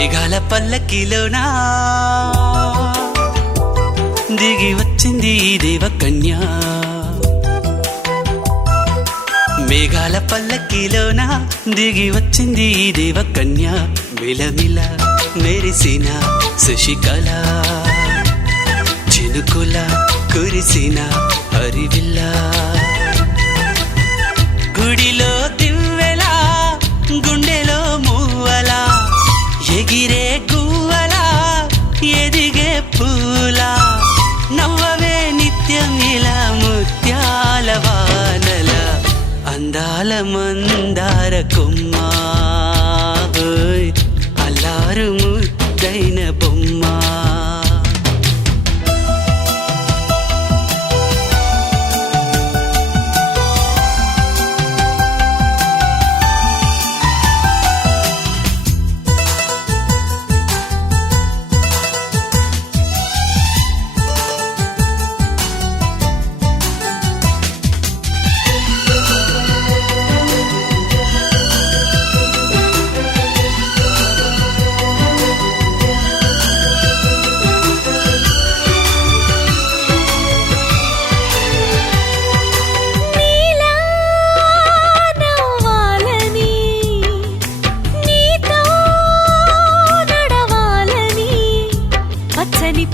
మేఘాల పల్లకిలోనా దిగి వచ్చింది ఈ దేవకన్య. మేఘాల పల్లకిలోనా దిగి వచ్చింది ఈ దేవకన్య. మిలమిల మెరిసిన శశికళ, చినుకుల కురిసిన హరివిల్ల, గుడిలో దివ్వెలా గుండెలో మూవలా, ఎగిరే గువ్వలా ఎదిగే పూలా, నవ్వవే నిత్యం ఇలా ముత్యాల వానల, అందాల మందార కొమ్మ, అల్లారు ముద్దైన బొమ్మ.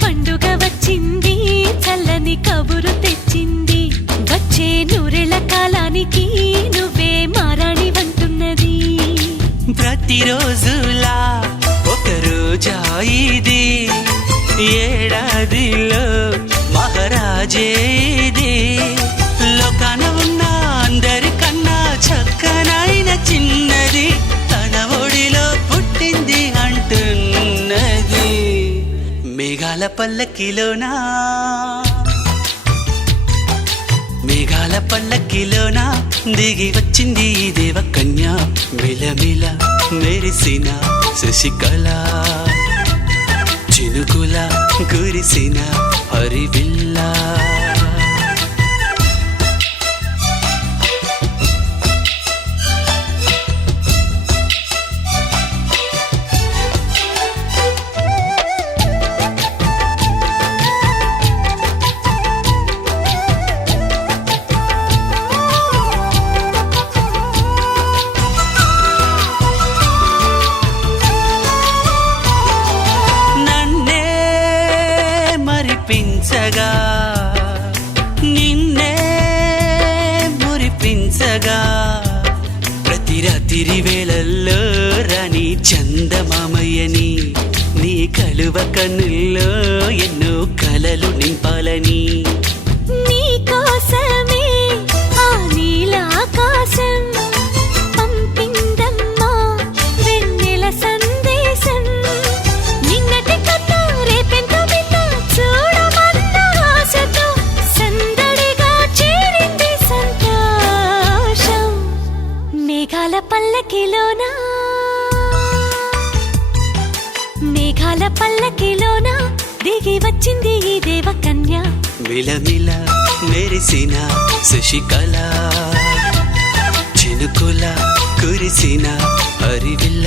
పండుగ వచ్చింది, చల్లని కబురు తెచ్చింది, వచ్చే నూరెళ్ళ కాలానికి నువ్వే మారాణి వంటున్నది. ప్రతిరోజులా ఒక రోజా ఇది, ఏడాదిలో మహారాజే ఇది, లోకాన ఉన్న అందరికన్నా చక్కనైన చిన్నది, తన ఒడిలో పుట్టింది అంటున్నది. మేఘాల పల్లకిలోనా, మేఘాల పల్లకిలోనా దిగి వచ్చింది ఈ దేవకన్య. మిలమిల మెరిసిన శశికళ, చినుకుల కురిసిన హరివిల్ల. పించగా నిన్నే మురిపించగా, ప్రతి రాత్రి వేళల్లో రాణి చందమామయ్యని, నీ కలువ కన్నుల్లో ఎన్నో కలలు నింపాలని. నీ కోసమే ఆ నీలాకాశం పంపిందమ్మా వెన్నెల సందేశం, నిన్నటి కథ రేపెంతో విన్నా చూడమన్న ఆశతో సందడిగా చేరింది సంతోషం. మేఘాల పల్లకిలోనా, మేఘాల పల్లకిలోనా దిగి వచ్చింది ఈ దేవకన్య. మిలమిల మెరిసిన శశికళ, చినుకుల కురిసిన హరివిల్ల.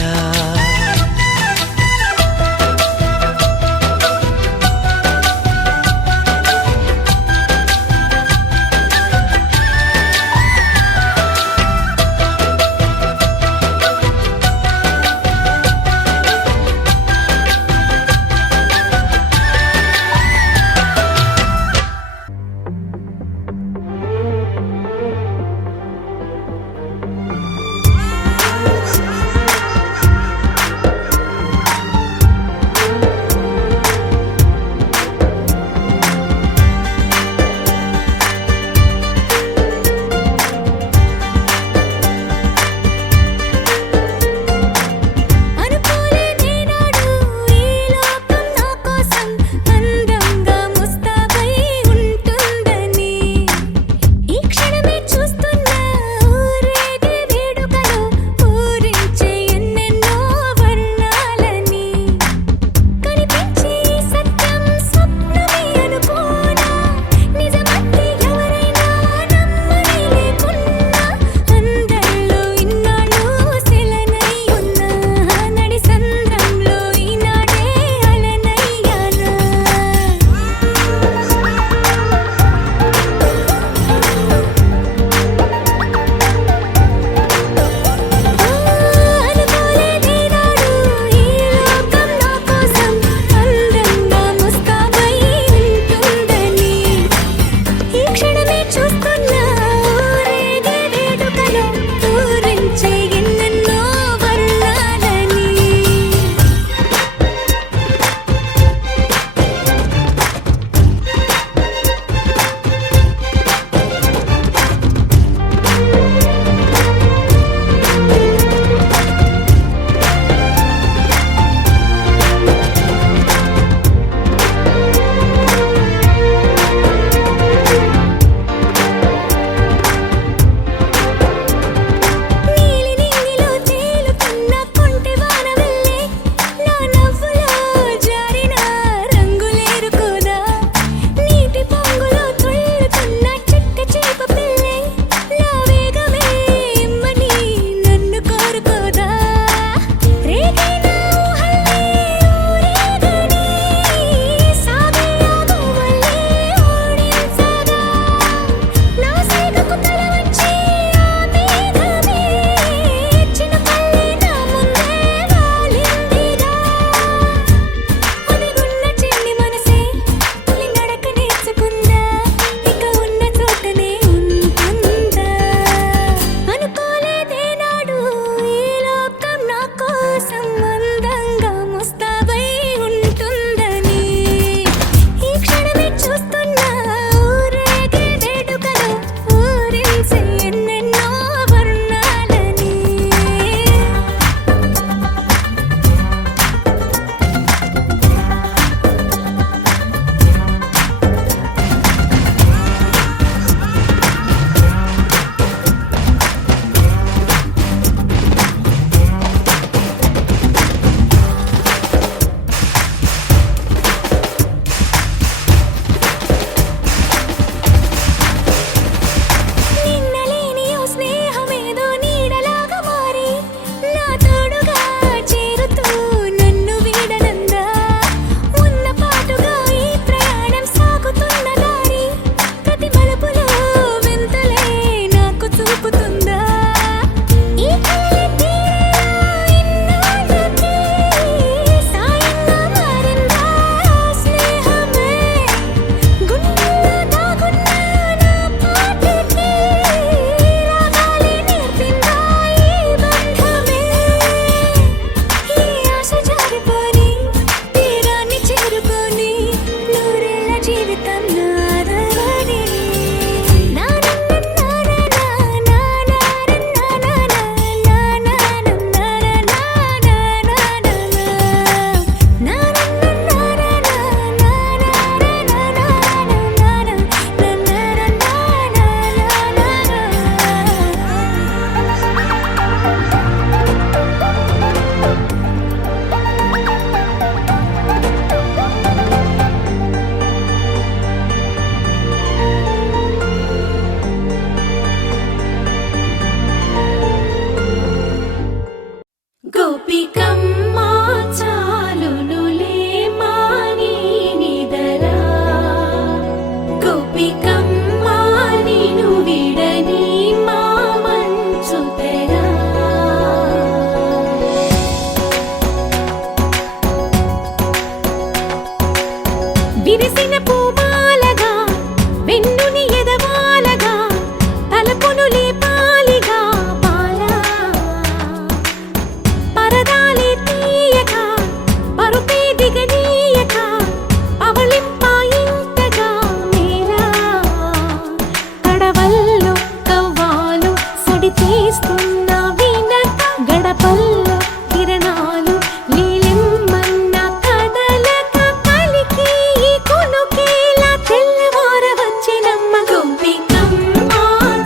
చేస్తున్న వినక గడపల్లో కిరణాలు నీలిమ్మన్న కదలక కలికి ఈ కొనుకేలా తెల్లవార వచ్చినమ్మ గోపికమ్మ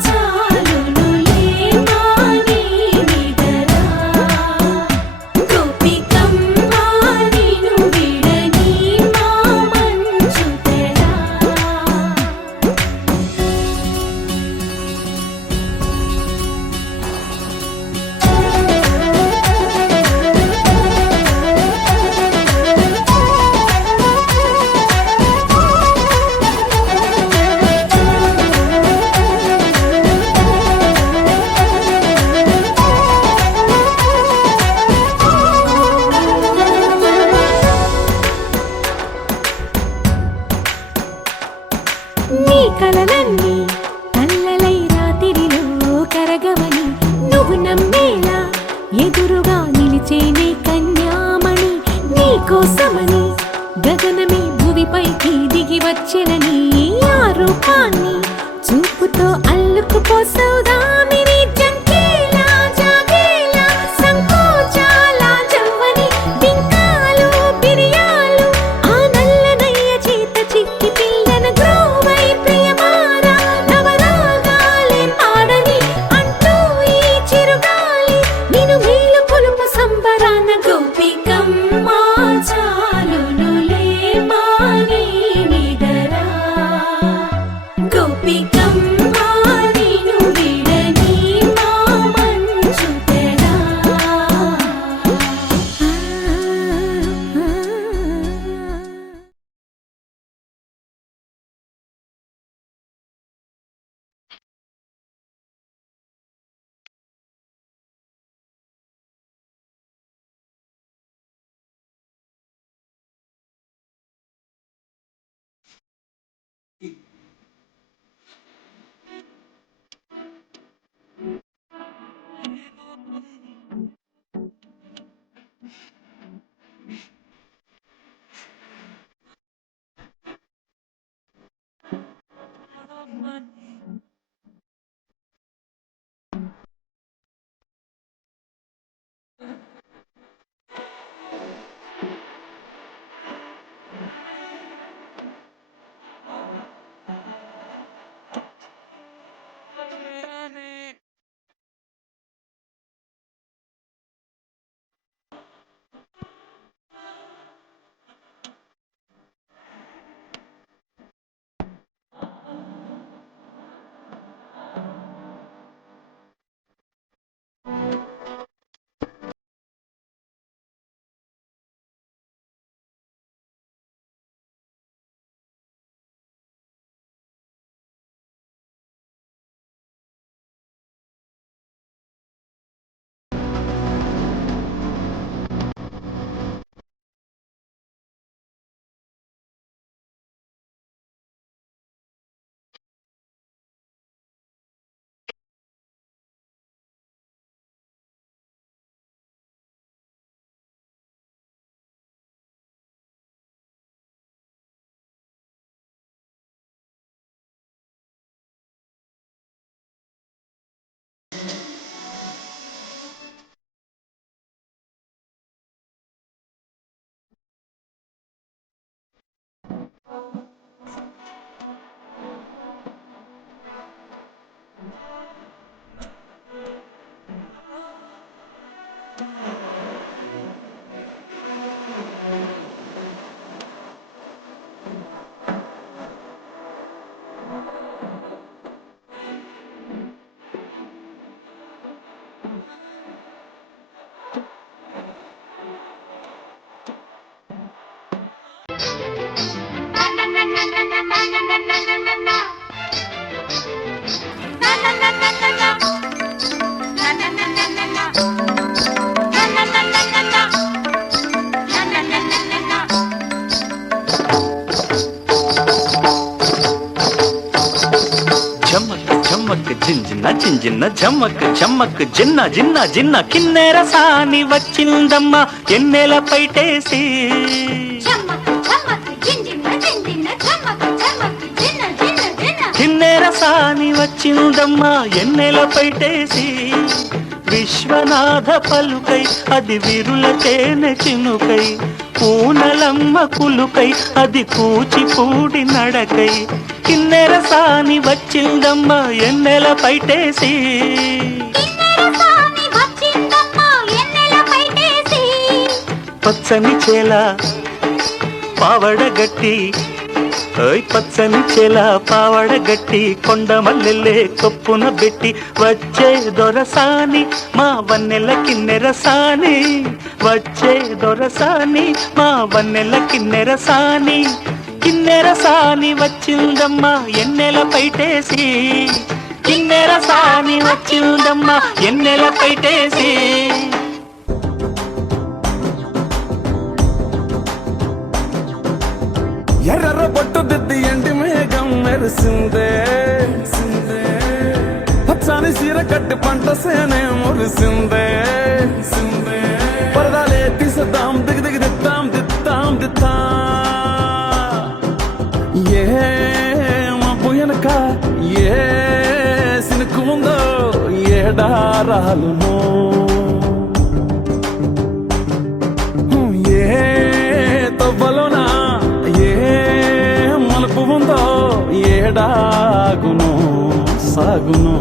చాలునులే మాని నిదరా గోపికమ్మ నిను విడని మా మంచు తెరా నీ కలలన్నీ కల్లలై రాత్రిలో కరగవని నువ్వు నమ్మేలా ఎదురుగా నిలిచేనే కన్యామణి నీ కోసమని గగనమే భువిపైకి దిగి వచ్చెనని ఆ రూపాన్ని చూపుతో అల్లుకుపోసౌదామిని జంకేలా జాగేలా సంకోచాల జవ్వని బింకాలు బిరియాలు ఆ నల్లనయ్య చేత చిక్కి పిల్లన గ్రోవై ప్రియమారా నవరాగాలే పాడని అంటూ ఈ చిరుగాలి నిన్ను మేలు పొలుపు సంబరాన గోపికమ్మ చాలునులే మాని నిదరా గోపికమ్మ నిను విడని మా మంచు తెరా జింజిన్న జింజిన్న జమ్మక్ జమ్మక్ జిన్న జిన్న జిన్న కిన్నెర సాని వచ్చిందమ్మ ఎన్నెల పైటేసి కిన్నెర రసాని వచ్చిందమ్మా ఎన్నెల పైటేసి విశ్వనాథ పలుకై అది విరుల తేనె చినుకై పూనలమ్మ కులుకై అది కూచిపూడి నడకై కిన్నెర సాని వచ్చిందమ్మా ఎన్నెల పైటేసి పచ్చని చేల పావడగట్టి పచ్చని చేల పావడగట్టి కొండ మల్లెల్లే కొప్పున పెట్టి వచ్చే దొరసాని మా వన్నెల కిన్నెర సాని వచ్చే దొరసాని మా వన్నెల కిన్నెర సాని కిన్నెర సాని వచ్చిందమ్మా ఎన్నెల పైటేసి కిన్నెర సాని వచ్చిందమ్మా ఎన్నెల పైటేసి ఎర్ర బొట్టు దిద్ది ఎండి మేఘం మెరిసిందే పచ్చని సీర కట్టి పంట సేనే మురిసిందే పరదాలే తీసేద్దాం దిగి దిగి దిద్దాం దిద్దాం దిద్దా ఏ మబ్బు వెనక ఏ సినుకు ఉందో ఏడారాలునో ఏ తవ్వలోనా ఏడాగును సాగును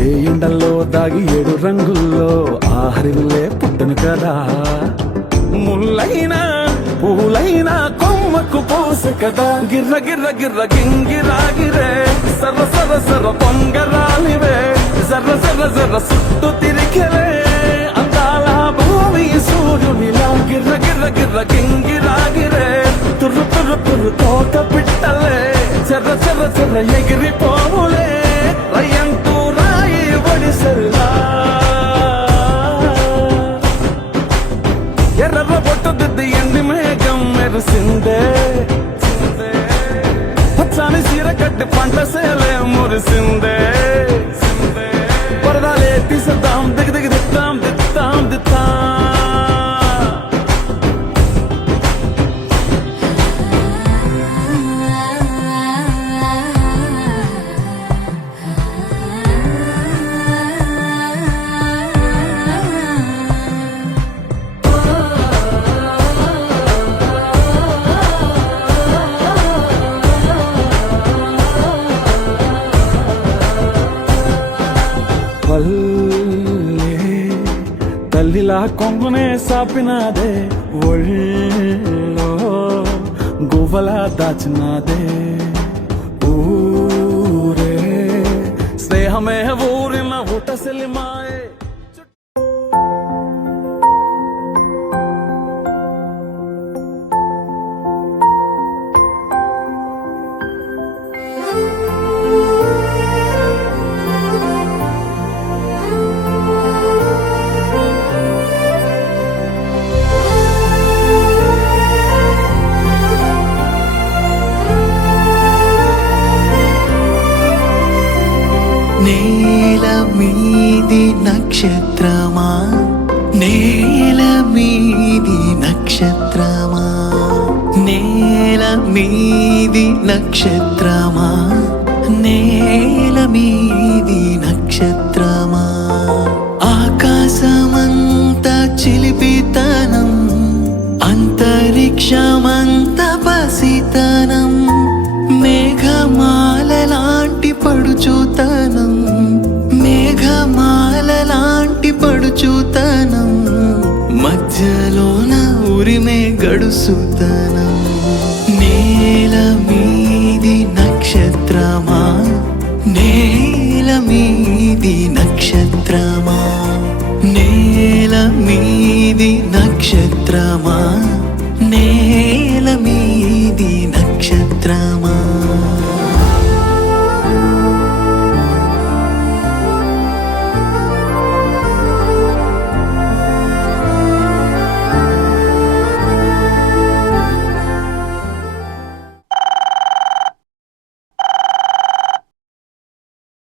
ఏ ఎండల్లో దాగి 7 రంగుల్లో ఆహరివులే పుట్టను కదా ముల్లైనా పూలైనా కొమ్మకు పోసె కదా గిర్ర గిర్ర గిర్ర గింగిరాగిరే సర్ర సర్ర సర్ర పొంగరాలివే జర్ర జర్ర జర్ర సుట్టు తిరిగిరే అందాల భూమి సూర్యునిలా గిర్ర గిర్ర గిర్ర గింగిరాగిరే తుర్రు తుర్రు తుర్రు తోట పిట్టలే చెర్ర చెర్ర చెర్ర ఎగిరిపోవులే రయ్యంటూ రాయి ఒడిసెల్లా ఎర్ర బొట్టు దిద్ది ఎండి మేఘం మెరిసిందే పచ్చని సీర కట్టి పంట సేలే మురిసిందే పరదాలే తీసేద్దాం దిగి దిగి దిద్దాం దిద్దాం దిద్దా తల్లిలా కొంగునే సాపినాదే ఒళ్ళో గువ్వలా దాచినాదే ఊరే స్నేహమే ఊరిన ఊటసెల్లి మాయే నేల మీది నక్షత్రమా నేల మీది నక్షత్రమా నేల మీది నక్షత్రమా నేల మీది నక్షత్రమా ఆకాశమంత చిలిపితనం అంతరిక్షమంత పసితనం మేఘమాల లాంటి పడుచుతనం మేఘమాల లాంటి పడుచుతనం మధ్యలోన ఉరిమే గడుసుతనం నేల మీది నక్షత్రమా నేల మీది నక్షత్రమా నేల మీది నక్షత్రమా నేల